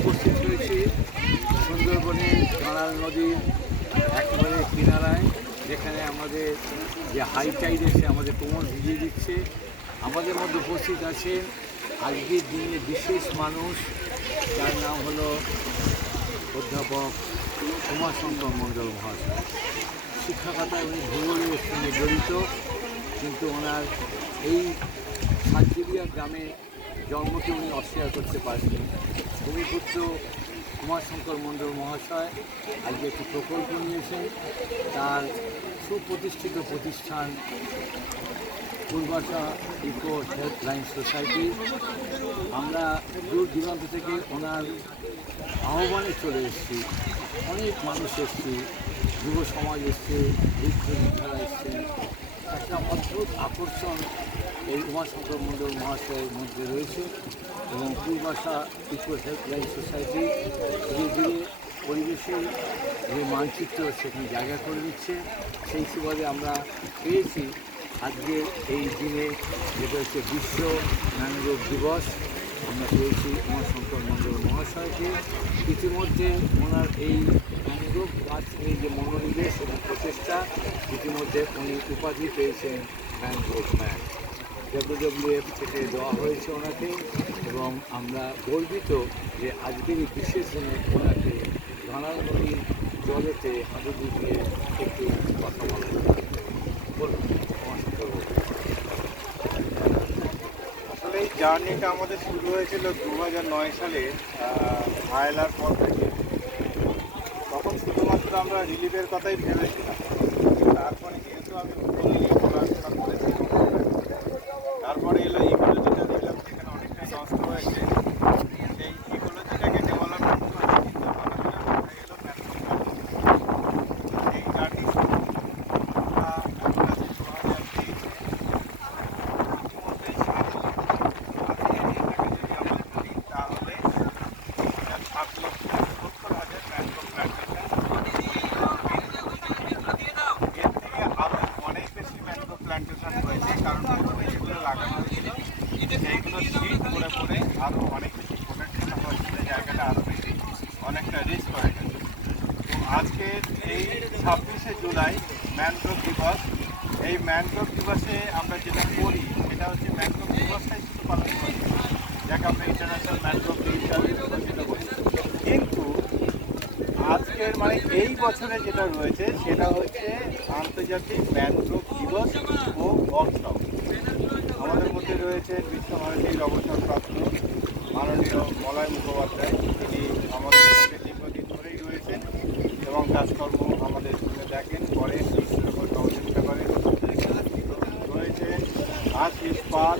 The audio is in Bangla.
উপস্থিত হয়েছি সুন্দরবনের কাঁড়াল নদীর একেবারে কিনারায়, যেখানে আমাদের যে হাই টাইড এসে আমাদের কোমর ভিজিয়ে দিচ্ছে। আমাদের মধ্যে উপস্থিত আছেন আজকের দিনে বিশেষ মানুষ, যার নাম হলো অধ্যাপক উমাশঙ্কর মণ্ডল মহাশয়। শিক্ষকতায় উনি ভূগোলের সঙ্গে জড়িত, কিন্তু ওনার এই সাতজেরিয়া গ্রামে জন্মকে উনি অস্বীকার করতে পারেননি। ভূমিপুত্র উমাশঙ্কর মণ্ডল মহাশয় আজকে একটি প্রকল্প নিয়েছেন। তার সুপ্রতিষ্ঠিত প্রতিষ্ঠান পূর্বাশা ইকো হেল্পলাইন সোসাইটি। আমরা দূর দূরান্ত থেকে ওনার আহ্বানে চলে এসেছি। অনেক মানুষ এসছে, যুব সমাজ এসছে, বৃদ্ধ বৃদ্ধারা এসছেন। একটা অদ্ভুত আকর্ষণ এই উমাশঙ্কর মণ্ডল মহাশয়ের মধ্যে রয়েছে, এবং পূর্বাশা ইকো হেল্পলাইন সোসাইটি ধীরে ধীরে পরিবেশের যে মানচিত্র সেখানে জায়গা করে নিচ্ছে। সেই সুবাদে আমরা পেয়েছি আজকে এই দিনে, যেটা হচ্ছে বিশ্ব ম্যানগ্রোভ দিবস, আমরা পেয়েছি উমাশঙ্কর মণ্ডল মহাশয়কে। ইতিমধ্যে ওনার এই ম্যানগ্রোভ গাছ নিয়ে যে মনোনিবেশ এবং প্রচেষ্টা, ইতিমধ্যে উনি উপাধি পেয়েছেন ম্যানগ্রোভ ম্যান, WWF থেকে দেওয়া হয়েছে ওনাকে। এবং আমরা গর্বিত যে আজকের এই বিশেষ দিনে ওনাকে কাঁড়াল নদীর জলেতে হাঁটু দিয়ে একটু কথা বলা বলুন। আসলে এই জার্নিটা আমাদের শুরু হয়েছিল 2009 সালে আয়লার পর থেকে। তখন শুধুমাত্র আমরা রিলিফের কথাই ভেবেছিলাম। তারপরে যেহেতু আমি নিয়ে পড়াশোনা করেছি, তারপরে এলো ইকোলজিটা দেখলাম সেখানে অনেকটাই নষ্ট হয়েছে। সেই ইকোলজিটাকে ডেভেলপমেন্ট করে চিন্তা ভাবনা করে এলো এই জার্নি প্ল্যান্টেশন হয়েছে, কারণ প্রথমে যেগুলো লাগানো হয়েছিল সেইগুলো শীত পরে পরে আরও অনেক বেশি প্রোটেকশন হয়েছিল, জায়গাটা আরও বেশি অনেকটা রিস্ক হয়ে গেছে। তো আজকে এই 26শে জুলাই ম্যানগ্রোভ দিবস। এই ম্যানগ্রোভ দিবসে আমরা যেটা করি সেটা হচ্ছে ম্যানগ্রোভ দিবসটাই শুধু পালন করি, যাকে আমরা ইন্টারন্যাশনাল ম্যানগ্রোভ ডে হিসাবে ঘোষিত করি। কিন্তু আজকের মানে এই বছরে যেটা রয়েছে সেটা হচ্ছে আন্তর্জাতিক ম্যানগ্রোভ দিবস ও ওয়ার্কশপ। আমাদের মধ্যে রয়েছে বিশ্বভারতীর অবসরপ্রাপ্ত মাননীয় মলয় মুখোপাধ্যায়। তিনি আমাদের সঙ্গে দীর্ঘদিন ধরেই রয়েছেন এবং কাজকর্ম আমাদের সঙ্গে দেখেন, করেন, সহযোগিতা করেন। রয়েছে আশিস পাল,